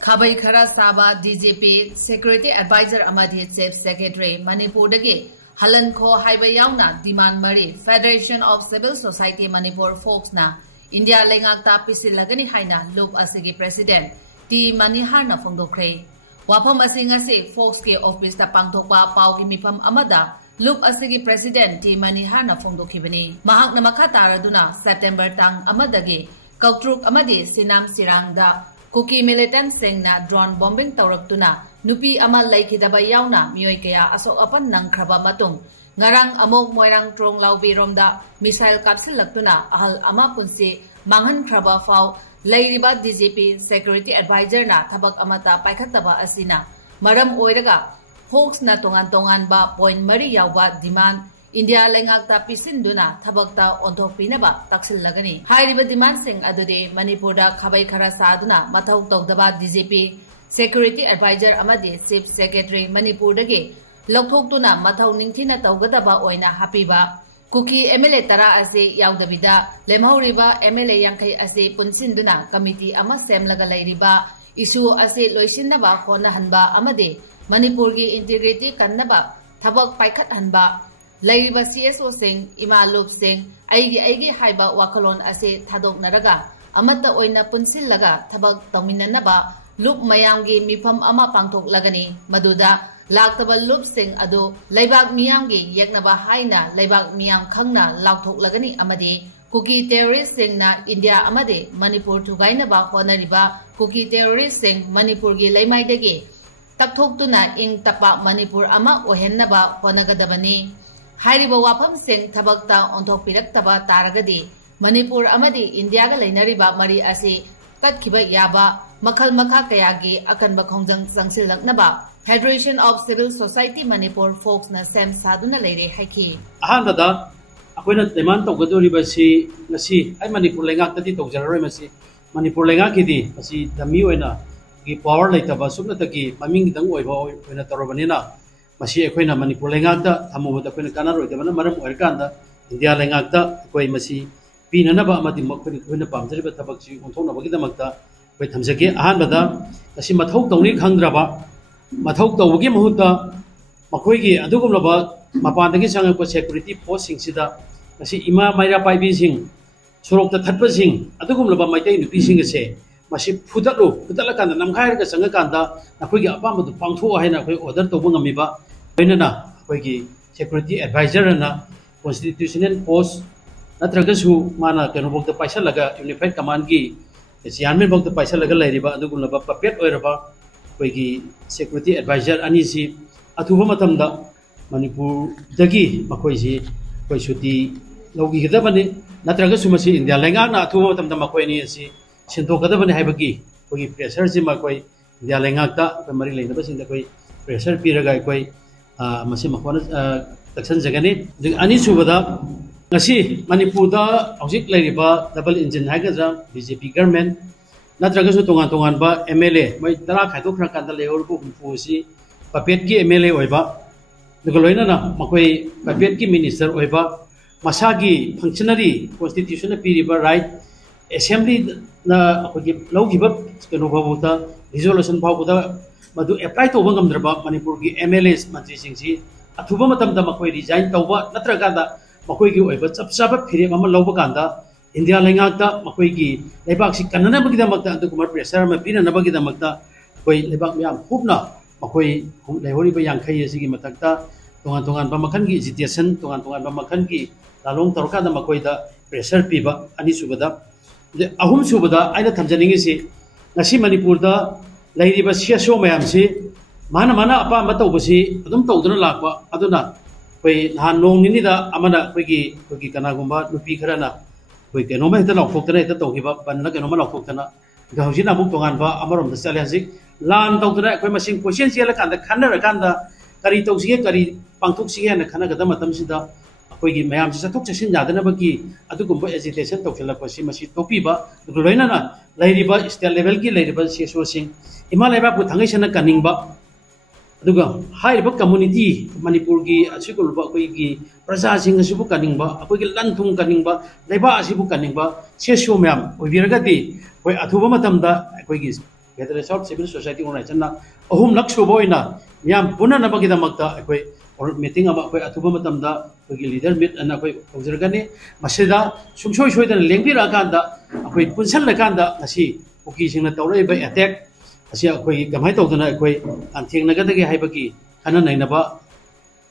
Khabai Khara Saba DGP Security Advisor Amadi Chief Secretary Manipur dagi Hankhro Haiba yauna demand mari Federation of Civil Society Manipur Focs na India Leingakta Pisinlagani haina loop asigi President T Manihar na fongdokre wapam asingasi Focs ke office ta pangthokpa pau gi mifam amada loop asigi President T Manihar na fongdokibani mahak na makataraduna September tang amadagi Kautruk Amadi Sinam Sirang da Kuki militant sing na drone bombing tawraktuna nupi ama laikidaba yauna miyoi kaya asok apan nang kraba matung ngarang amok moirang trong laubi romda missile kapsilaktuna ahal ama punsi manghan kraba faw lairiba DGP Security Advisor na thabak amata paikhataba asina maram oiraga Focs na tongan ba point mari yawba demand India Leingakta Pisinduna Thabakta Onthok Pinaba Taksilagani. Haiba demand sing adude Manipurda Khabai Khara Saduna Mathau Togdaba DGP Security Advisor Amadi Chief Secretary Manipur dagi Lokthokuna Mathau Ningthina Tawgadaba Oina Hapiba Kuki MLA Tara Ase Yaudabida Lemhauriba MLA Yankai Ase Punsinduna Committee Ama Semlaga Lairiba Issue Ase Loisinaba Hona Hanba Amade Manipurgi Integrity Kannaba Thabak Paikat Hanba Lairiba CSO sing Imalup sing Aigi Haiba Wakalon ase Thadok Naraga Amata Oina Punsilaga Tabak Tominanaba Loop Mayamgi Mipam Ama Pangtok Lagani Maduda Laktaba Loop sing Ado Laibak Miyamgi Yaknaba Haina Laibak Miyam Kangna Lautok Lagani Amadi Kuki terrorist sing na India Amade Manipur Tugainaba Honariba Kuki terrorist sing Manipurgi Laimaidagi Taktok Tuna Ing Tapa Manipur Ama Ohennaba Honagadabani Haiba wapam sing thabakta onthok piraktaba taragadi Manipur amadi India ga lainariba mari ase tatkiba yaba makhal makha kayagi akanba khongjang sangsilaknaba Federation of Civil Society Manipur Focs na sem saduna leire haiki ahanbada akoina demand tawgadoriba si ngasi ai Manipur Leingakta ti tawjararoi masi Manipur Leingakki di asi dami oina gi power leitaba subnataki maming dang oiba oina torobanina Masih akoina Manipur Leingakta thamubada akoina kanaroi dabana maram oirkanda India Leingakta akoi masi pinanaba amadi akoina pamjariba thabakchi onthokna bagidamakta akoi thamjage ahanbada asi mathau tawni khangdraba mathau tawgi mahutta makoigi adugumlaba mapandagi sangakpa security post singsida asi ima maira paibi sing sorokta thatpa sing adugumlaba maitai nupi sing ase masih futatla namkhairga sangakanda nakoigi apamadu pangtho haina akoi order tawba ngamiba Benana, bagi security advisor na constitutional post, natragasu mana kenubok te paisa laga unified command gi sianmen bok te paisa laga lairiba adugum laba papet oiraba bagi security advisor ani si athuba matamda Manipur dagi makoi si koi suti logi gedabani natragasu masi India Leingakna athuba matamda makoi ni si sinto gedabani haibagi bagi pressure si makoi India Leingakta mari leinaba sinda koi pressure piraga koi masih makwana taksan jagani ani subada ngasi Manipur da hojik lairiba double engine haigadra BJP government natraga su tongan ba MLA mai tara khaito khra kanda leor bu humfusi papet ki MLA oiba dugaloina na makoi papet ki minister oiba masagi functionary constitution na piriba right assembly na akogi logiba keno babuta resolution babuta madu apply to bangam draba Manipur gi MLAs mantri singsi athuba matam da makoi resign tawba natraga da makoi gi oiba chapchaba phire mama loba kanda India Leingakta makoi gi lebak si kanana bagida makta antu kumar pressure ma pina na bagida makta koi lebak myam khupna makoi lehori ba yangkhai asigi matakta tongan ba makhan gi agitation tongan ba makhan gi lalong torka da makoi da pressure piba ani subada ahum subada aina thamjaningi si ngasi Manipur da Lairiba CSO mayamsi mana apa matawbasi adum tawduna lakba aduna koi han nong ni da amana koi kanagumba nupi kharana koi kenoma heta lokthokna heta tawhiba banna kenoma lokthokna gahujina muk tongan ba amarom da chale hasik lan tawduna koi masing question siala kanda khanna kanda kari tawsige kari pangthok sige na khana gada matam sida koi gi mayam sa thok chasin jadana baki adugumba agitation tawchela pasi masi topiba duloina na lairiba state level ki lairiba CSO sing Imalai ba putangai sana kaningba aduga haiba community Manipur gi asikul ba koi gi praja sing asibu kaningba akoi gi lanthung kaningba laiba asibu kaningba CSO myam oibiraga ti koi athuba matamda koi gi Federation of Civil Society Organization ahum lak subo ina yam puna na bagida magta akoi meeting ama akoi atuba matamda akoi leader meet ana akoi tawjargani masida sungsoi soidana lengbira kanda akoi punsal la kanda asi uki singna tawrai ba attack asi akoi gamai tawdana akoi antheng nagadagi haibagi kana nainaba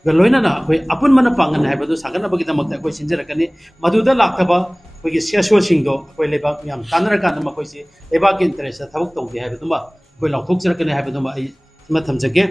galoina na akoi apun mana pangan haibadu sagana bagida magta akoi sinjarakani maduda laktaba akoi siaso singdo akoi leba yam tanara kanda makoi si leba ki interest thabuk tawdi haibadu ma akoi lauthok jarakani haibadu ma ai ma thamjage